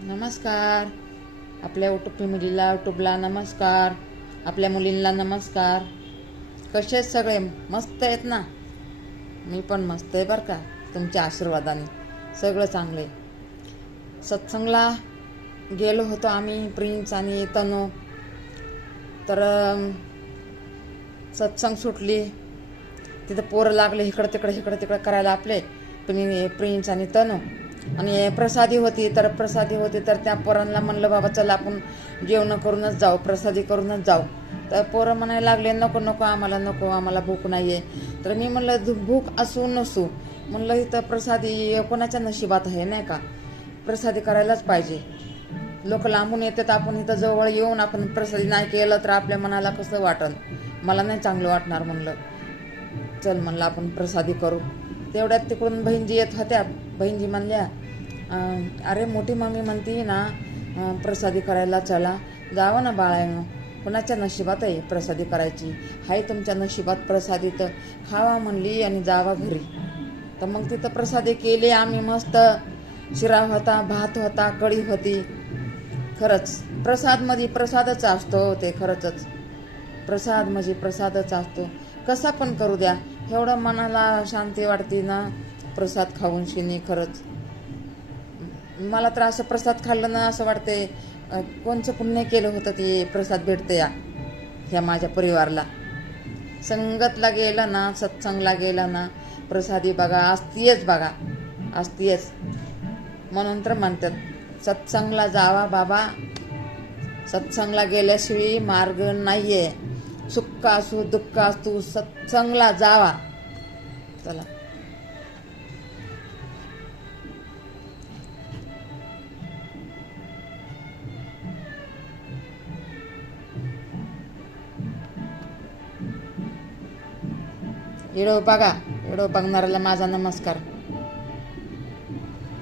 नमस्कार. आपल्या यूट्यूब फॅमिलीला, यूट्यूबला नमस्कार. आपल्या मुलींना नमस्कार. कसे आहेत सगळे? मस्त आहेत ना? मी पण मस्त आहे बरं का. तुमच्या आशीर्वादाने सगळं चांगलं आहे. सत्संगला गेलो होतो आम्ही, प्रिन्स आणि तनू. तर सत्संग सुटली, तिथं पोरं लागले इकडं तिकडं करायला आपले प्रिन्स आणि तनू. आणि प्रसादी होती तर त्या पोरांना म्हणलं बाबा चला आपण जेवण करूनच जाऊ, प्रसादी करूनच जाऊ. तर पोरं म्हणायला लागले नको नको आम्हाला भूक नाही आहे. तर मी म्हणलं भूक असू नसू म्हणलं इथं प्रसादी कोणाच्या नशिबात आहे नाही का, प्रसादी करायलाच पाहिजे. लोक लांबून येतात, आपण इथं जवळ येऊन आपण प्रसादी नाही केलं तर आपल्या मनाला कसं वाटन, मला नाही चांगलं वाटणार. म्हणलं चल म्हणलं आपण प्रसादी करू. तेवढ्यात तिकडून बहिणजी येत होत्या. बहिणजी म्हणल्या अरे मोठी मम्मी म्हणती ना प्रसादी करायला चला, जावं ना बाळानं, कोणाच्या नशिबात आहे प्रसादी करायची, हाय तुमच्या नशिबात प्रसादी तर खावा म्हणली आणि जावा घरी. तर मग तिथं प्रसादी केली आम्ही. मस्त शिरा होता, भात होता, कढी होती. खरंच प्रसाद म्हणजे प्रसादच असतो ते. खरंच प्रसाद म्हणजे प्रसादच असतो. कसा पण करू द्या, एवढं मनाला शांती वाटते ना प्रसाद खाऊन शिनी. खरंच मला तर असं प्रसाद खाल्लं ना असं वाटते कोणचं पुण्य केलं होतं ते प्रसाद भेटते ह्या माझ्या परिवारला. संगतला गेलं ना, सत्संगला गेलं ना, प्रसादी बघा असतीयच. म्हणून तर म्हणतात सत्संगला जावा बाबा, सत्संगला गेल्याशिवाय मार्ग नाहीये. सुख असू दुःख असू सत्संगला जावा. चला व्हिडिओ बघा. व्हिडिओ बघणाऱ्याला माझा नमस्कार.